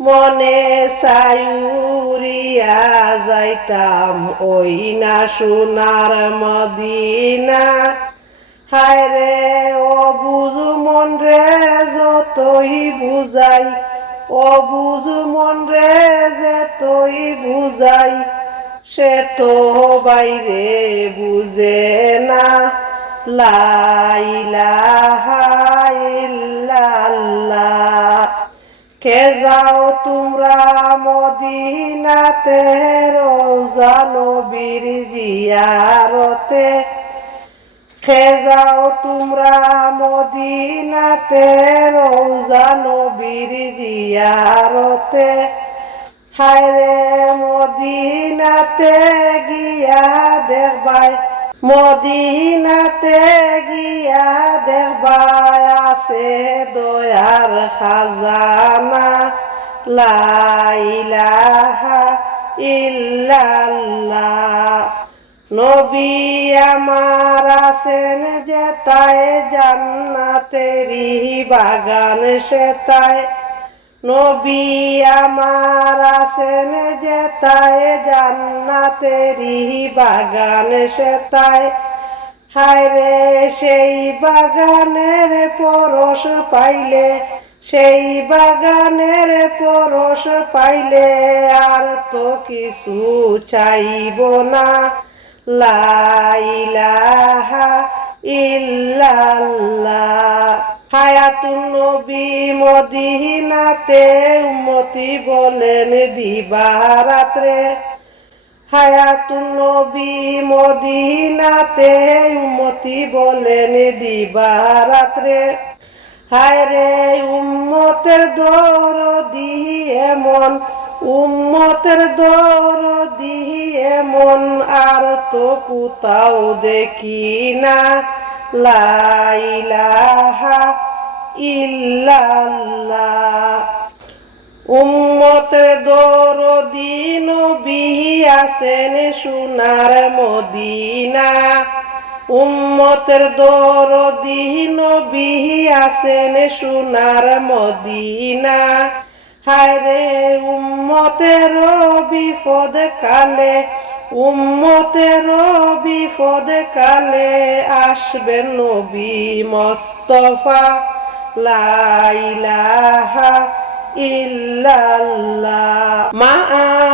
মনে সায়ুরিয়া যাইতাম ওই না সোনার মদিনা। হায় রে ও বুঝু মন রে যতই বুঝাই, ও বুঝু মন রে যতই বুঝাই, সে তো বাইরে বুঝে না। লা ইলাহা ইল্লাল্লাহ। কে যাও তোমরা মদিনাতে রওজা নবীর জিয়ারতে। কে যাও তোমরা মদিনাতে রওজা নবীর জিয়ারতে। হায় রে মদিনাতে গিয়া দেখবাই, মদিনাতে গিয়া দেখবাই আছে দয়ার খাজানা। লা ইলাহা ইল্লাল্লাহ। নবী আমার আছেন যেতায় জান্নাতেরি বাগান সেতায়। নবী আমার আছেন যেতায় জান্নাতেরি বাগান সেতায়। হায় রে সেই বাগানের পরশ পাইলে, সেই বাগানের পরশ পাইলে আর তো কিছু চাইব না। লা ইলাহা ইল্লাল্লাহ। হায়াতুন নবী মদিনাতে উম্মতি বলেন দিবারাত্রে। হায়াতুন নবী মদিনাতে উম্মতি বলেন দিবারাত্রে। হায় রে উম্মতের দরদি এমন, উম্মতের দরদি এমন আর তো কোথাও দেখি না। লা ইলাহা ইল্লাল্লাহ। উম্মতের দরদি নবী আছেন সোনার মদিনা। উম্মতের দরদি নবী আছেন সোনার মদিনা। হায় রে উম্মতের বিপদ কালে, উম্মতের বিপদ কালে আসবেন নবী মুস্তাফা। লা ইলাহা ইল্লাল্লাহ। মা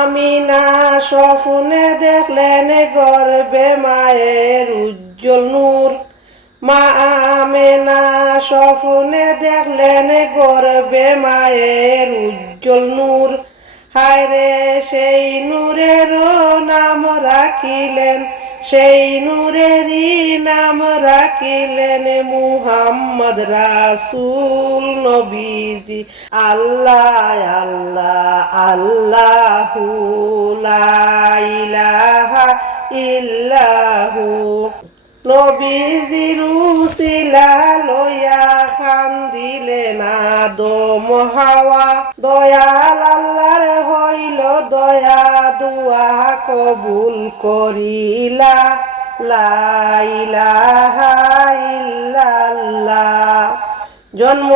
আমিনা স্বপ্নে দেখলেন গর্বে মায়ের উজ্জ্বল নূর। মা আমিনা স্বপ্নে দেখলেন গর্বে মায়ের উজ্জ্বল নূর। হায় রে সেই নূরের নাম রাখিলেন, সেই নূরেরই নাম রাখিলেন মুহাম্মদ রাসূল নবীজি। আল্লাহ আল্লাহ আল্লাহু লা ইলাহা ইল্লাহু। নবীজির উসিলা লইয়া খান্দিলেন আদম হাওয়া। দয়াল আল্লাহর হইল দয়া, দুয়া কবুল করিলা। লা ইলাহা ইল্লাল্লাহ। জন্ম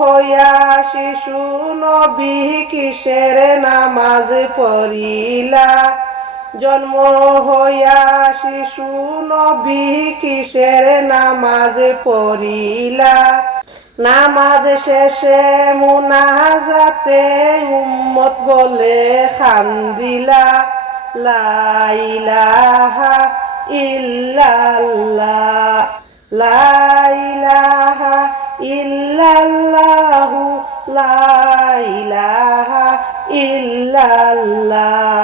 হইয়া শিশু নবী কিসের নামাজ পড়িলা। জন্ম হইয়া শিশু নবী কিসের নামাজ পড়িলা। নামাজ শেষে মুনাজাতে উম্মত বলে খান্দিলা। লা ইলাহা ইল্লাল্লাহ। লা ইলাহা ইল্লাল্লাহু। লা ইলাহা ইল্লাল্লাহ।